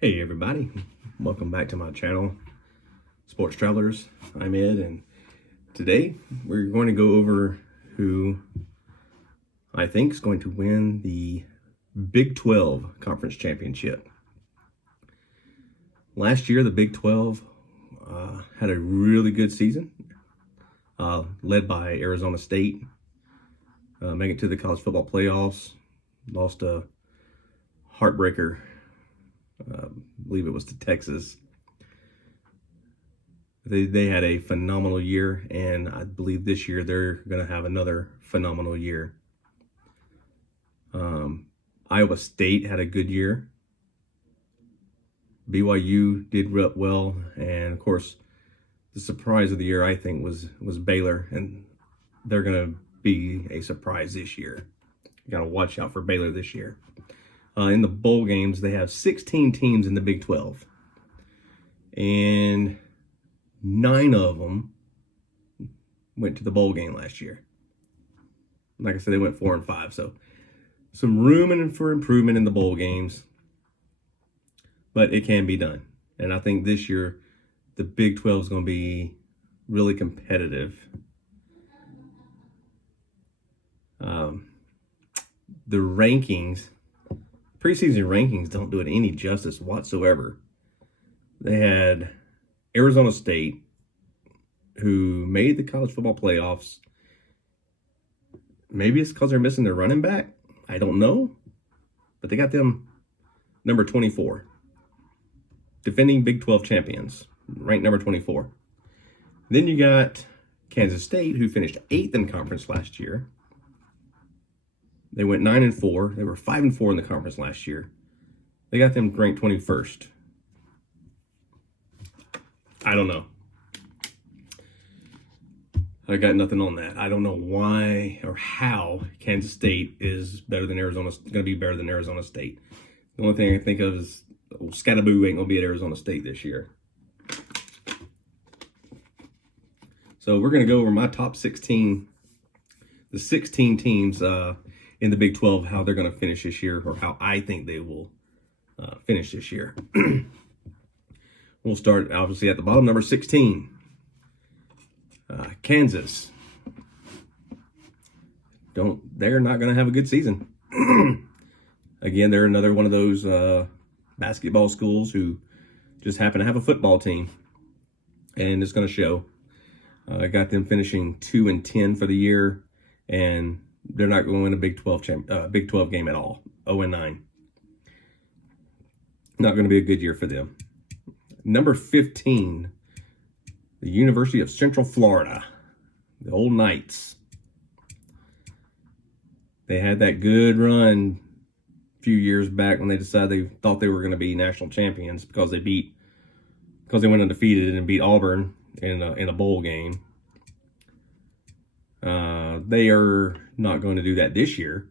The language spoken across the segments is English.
Hey everybody, welcome back to my channel, Sports Travelers. I'm Ed, and today we're going to go over who I think is going to win the Big 12 Conference Championship. Last year, the Big 12 had a really good season, led by Arizona State, making it to the college football playoffs, lost a heartbreaker, I believe it was to Texas. They had a phenomenal year, and I believe this year they're going to have another phenomenal year. Iowa State had a good year. BYU did well, and of course, the surprise of the year I think was Baylor, and they're going to be a surprise this year. You got to watch out for Baylor this year. In the bowl games, they have 16 teams in the Big 12, and 9 of them went to the bowl game last year. Like I said, they went 4-5, so some room for improvement in the bowl games, but it can be done. And I think this year, the Big 12 is going to be really competitive. The rankings, preseason rankings, don't do it any justice whatsoever. They had Arizona State, who made the college football playoffs. Maybe it's because they're missing their running back. I don't know. But they got them number 24. Defending Big 12 champions, ranked number 24. Then you got Kansas State, who finished 8th in conference last year. They went 9-4. They were 5-4 in the conference last year. They got them ranked 21st. I don't know. I got nothing on that. I don't know why or how Kansas State is better than Arizona. Going to be better than Arizona State. The only thing I can think of is Scatterboo ain't going to be at Arizona State this year. So we're going to go over my top 16, the 16 teams in the Big 12, how they're going to finish this year, or how I think they will finish this year. We'll start, obviously, at the bottom, number 16. Kansas. They're not going to have a good season. Again, they're another one of those basketball schools who just happen to have a football team, and it's going to show. I got them finishing 2-10 for the year, and they're not going to win a Big 12 game at all. 0-9. Not going to be a good year for them. Number 15, the University of Central Florida, the Old Knights. They had that good run a few years back when they decided they thought they were going to be national champions because they went undefeated and beat Auburn in a bowl game. They are not going to do that this year.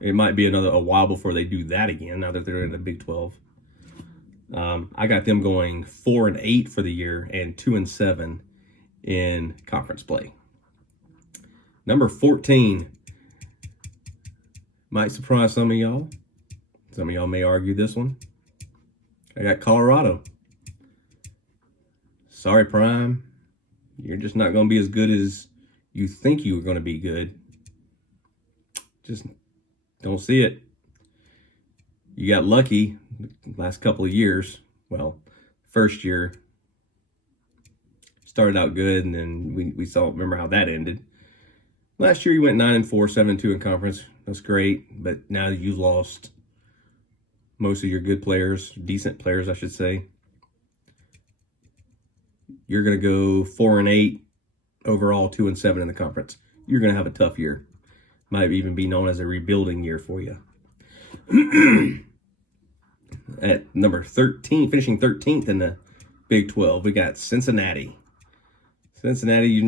It might be a while before they do that again, now that they're in the Big 12. I got them going 4-8 for the year and 2-7 in conference play. Number 14 might surprise some of y'all. Some of y'all may argue this one. I got Colorado. Sorry, Prime. You're just not going to be as good as you think you were going to be good. Just don't see it. You got lucky the last couple of years. Well, first year started out good, and then we remember how that ended. Last year you went 9-4, 7-2 in conference. That's great, but now you've lost most of your good players, decent players, I should say. You're going to go 4-8 overall, 2-7 in the conference. You're going to have a tough year. Might even be known as a rebuilding year for you. At number 13, finishing 13th in the Big 12, we got Cincinnati. Cincinnati,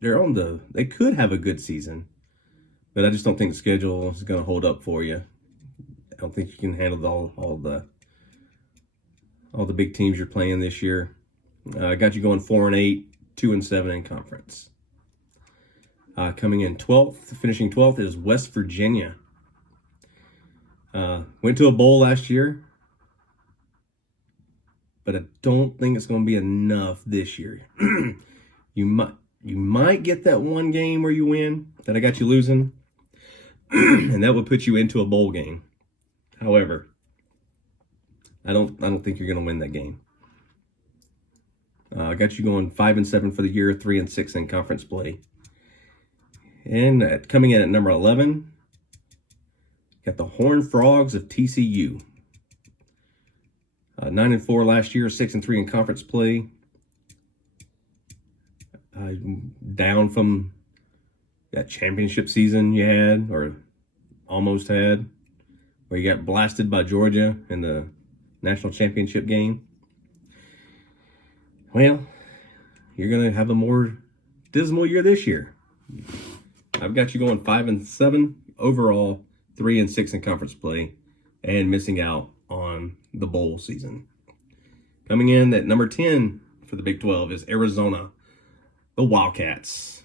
they could have a good season, but I just don't think the schedule is going to hold up for you. I don't think you can handle all the big teams you're playing this year. I got you going 4-8, 2-7 in conference. Coming in 12th, finishing 12th is West Virginia. Went to a bowl last year. but I don't think it's going to be enough this year. You might get that one game where you win that I got you losing, and that would put you into a bowl game. However, I don't think you're going to win that game. I got you going 5-7 for the year, 3-6 in conference play. And coming in at number 11, got the Horned Frogs of TCU. 9-4 last year, 6-3 in conference play. Down from that championship season you had, or almost had, where you got blasted by Georgia in the national championship game. Well, you're going to have a more dismal year this year. I've got you going 5-7 overall, 3-6 in conference play, and missing out on the bowl season. Coming in at number 10 for the Big 12 is Arizona, the Wildcats.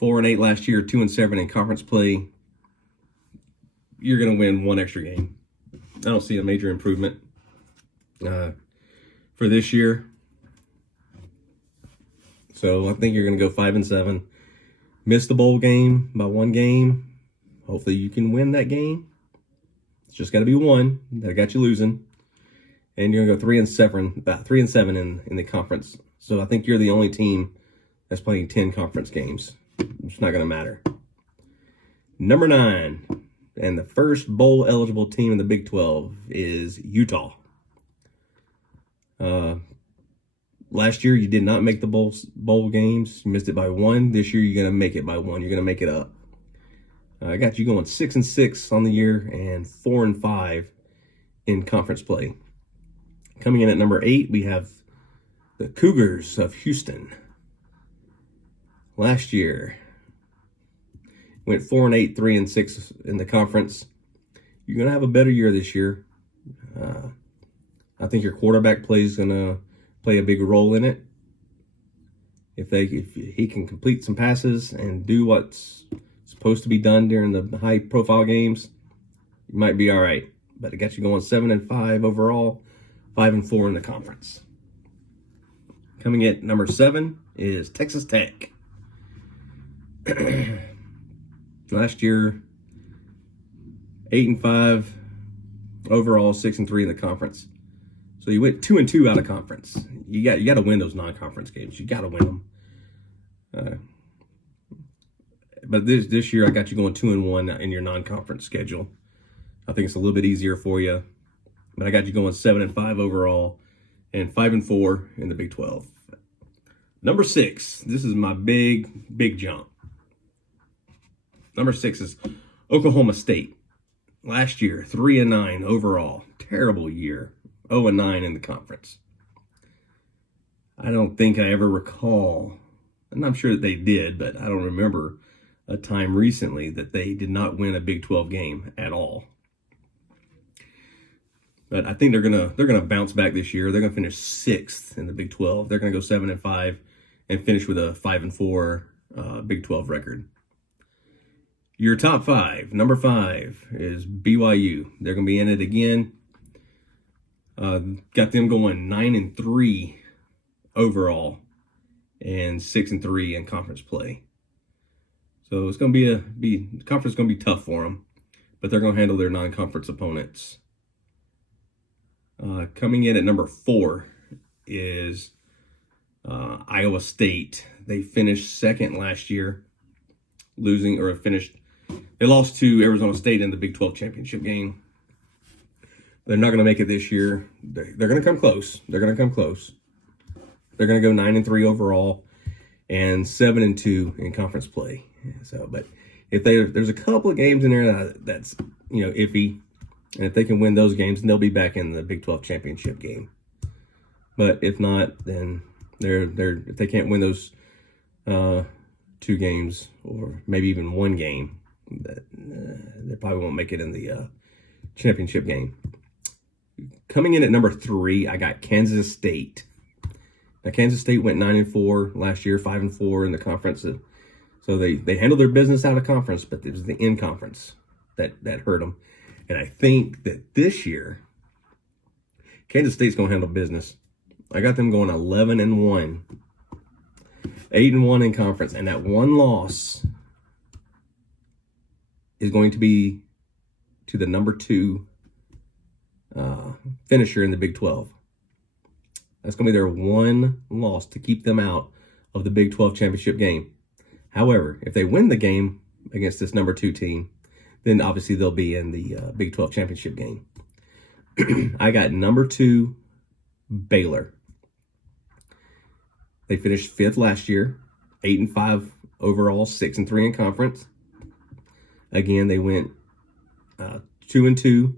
4-8 last year, 2-7 in conference play. You're going to win one extra game. I don't see a major improvement for this year. So I think you're going to go 5-7. Miss the bowl game by one game. Hopefully you can win that game. It's just got to be one that got you losing. And you're going to go 3-7 in the conference. So I think you're the only team that's playing 10 conference games. It's not going to matter. Number 9, and the first bowl eligible team in the Big 12 is Utah. Last year you did not make the bowl games. You missed it by one. This year you're going to make it by one. You're going to make it up. I got you going 6-6 on the year and 4-5 in conference play. Coming in at number 8, we have the Cougars of Houston. Last year went 4-8, 3-6 in the conference. You're going to have a better year this year. I think your quarterback play is going to play a big role in it. If he can complete some passes and do what's supposed to be done during the high-profile games, you might be all right. But it got you going 7-5 overall, 5-4 in the conference. Coming at number 7 is Texas Tech. Last year, 8-5 overall, 6-3 in the conference. So you went 2-2 out of conference. You got to win those non-conference games. You got to win them. But this year I got you going 2-1 in your non-conference schedule. I think it's a little bit easier for you. But I got you going 7-5 overall and 5-4 in the Big 12. Number 6. This is my big jump. Number 6 is Oklahoma State. Last year, 3-9 overall. Terrible year. 0-9 in the conference. I don't think I ever recall, and I'm sure that they did, but I don't remember a time recently that they did not win a Big 12 game at all. But I think they're gonna bounce back this year. They're gonna finish 6th in the Big 12. They're gonna go 7-5 and finish with a 5-4 Big 12 record. Your top 5, number 5 is BYU. They're gonna be in it again. Got them going 9-3 overall and 6-3 in conference play. So it's going to be conference is going to be tough for them, but they're going to handle their non-conference opponents. Coming in at number 4 is Iowa State. They finished 2nd last year, they lost to Arizona State in the Big 12 championship game. They're not going to make it this year. They're going to come close. They're going to go 9-3 overall and 7-2 in conference play. So, but if there's a couple of games in there that's iffy, and if they can win those games, then they'll be back in the Big 12 championship game. But if not, then if they can't win those 2 games or maybe even 1 game, they probably won't make it in the championship game. Coming in at number 3, I got Kansas State. Now, Kansas State went 9-4 last year, 5-4 in the conference. So they handled their business out of conference, but it was the in-conference that hurt them. And I think that this year, Kansas State's going to handle business. I got them going 11-1. 8-1 in conference. And that one loss is going to be to the number 2 finisher in the Big 12. That's going to be their one loss to keep them out of the Big 12 championship game. However, if they win the game against this number 2 team, then obviously they'll be in the Big 12 championship game. I got number 2, Baylor. They finished 5th last year, 8-5 overall, 6-3 in conference. Again, they went 2-2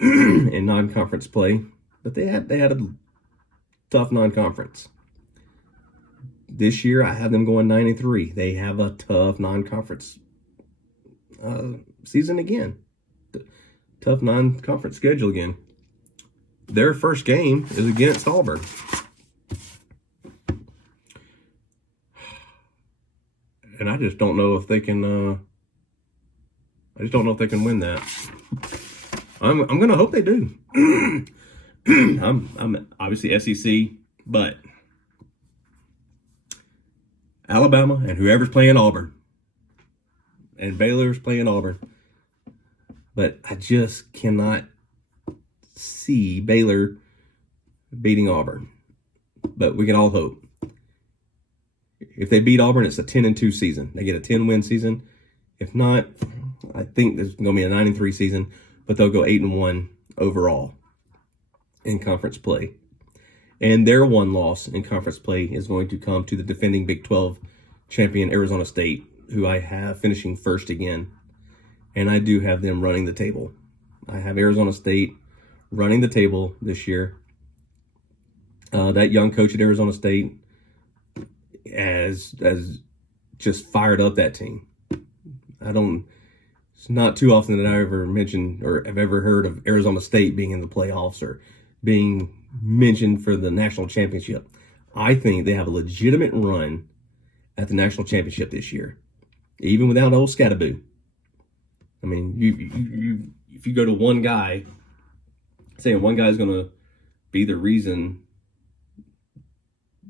in non-conference play, but they had a tough non-conference. This year, I have them going 9-3. They have a tough non-conference season again. Tough non-conference schedule again. Their first game is against Auburn. And I just don't know if they can. I just don't know if they can win that. I'm gonna hope they do. I'm obviously SEC, but Alabama and whoever's playing Auburn, and Baylor's playing Auburn, but I just cannot see Baylor beating Auburn. But we can all hope. If they beat Auburn, it's a 10-2 season. They get a 10-win season. If not, I think there's going to be a 9-3 season, but they'll go 8-1 overall in conference play. And their one loss in conference play is going to come to the defending Big 12 champion Arizona State, who I have finishing first again. And I do have them running the table. I have Arizona State running the table this year. That young coach at Arizona State has just fired up that team. It's not too often that I ever mentioned or have ever heard of Arizona State being in the playoffs or being mentioned for the national championship. I think they have a legitimate run at the national championship this year, even without old Scatterboo. I mean, you if you go to one guy, saying one guy's going to be the reason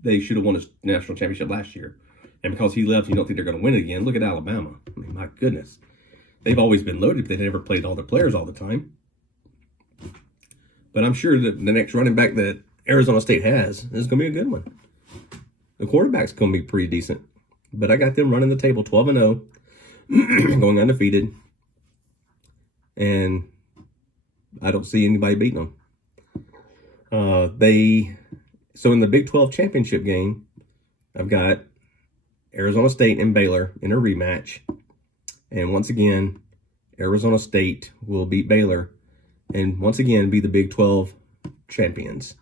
they should have won a national championship last year, and because he left, you don't think they're going to win it again. Look at Alabama. I mean, my goodness. They've always been loaded, but they never played all their players all the time. But I'm sure that the next running back that Arizona State has is going to be a good one. The quarterback's going to be pretty decent. But I got them running the table 12-0, going undefeated. And I don't see anybody beating them. So in the Big 12 championship game, I've got Arizona State and Baylor in a rematch. And once again, Arizona State will beat Baylor and once again be the Big 12 champions.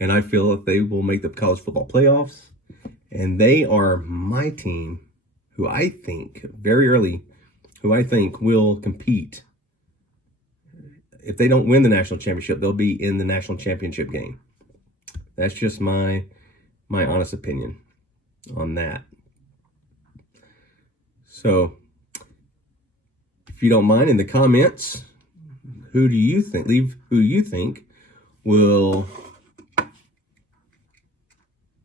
And I feel that they will make the college football playoffs. And they are my team, who I think, very early, who I think will compete. If they don't win the national championship, they'll be in the national championship game. That's just my honest opinion on that. So, if you don't mind, in the comments, who do you think? Leave who you think will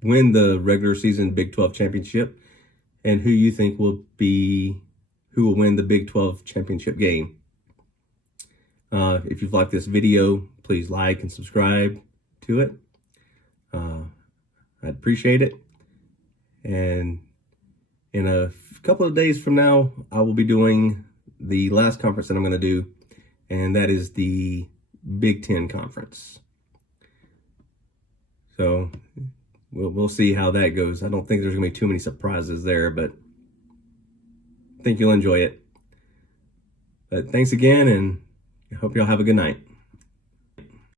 win the regular season Big 12 championship, and who you think will win the Big 12 championship game. If you've liked this video, please like and subscribe to it. I'd appreciate it. And in a couple of days from now, I will be doing the last conference that I'm going to do, and that is the Big 10 conference. So we'll see how that goes. I don't think there's going to be too many surprises there, but I think you'll enjoy it. But thanks again, and I hope y'all have a good night.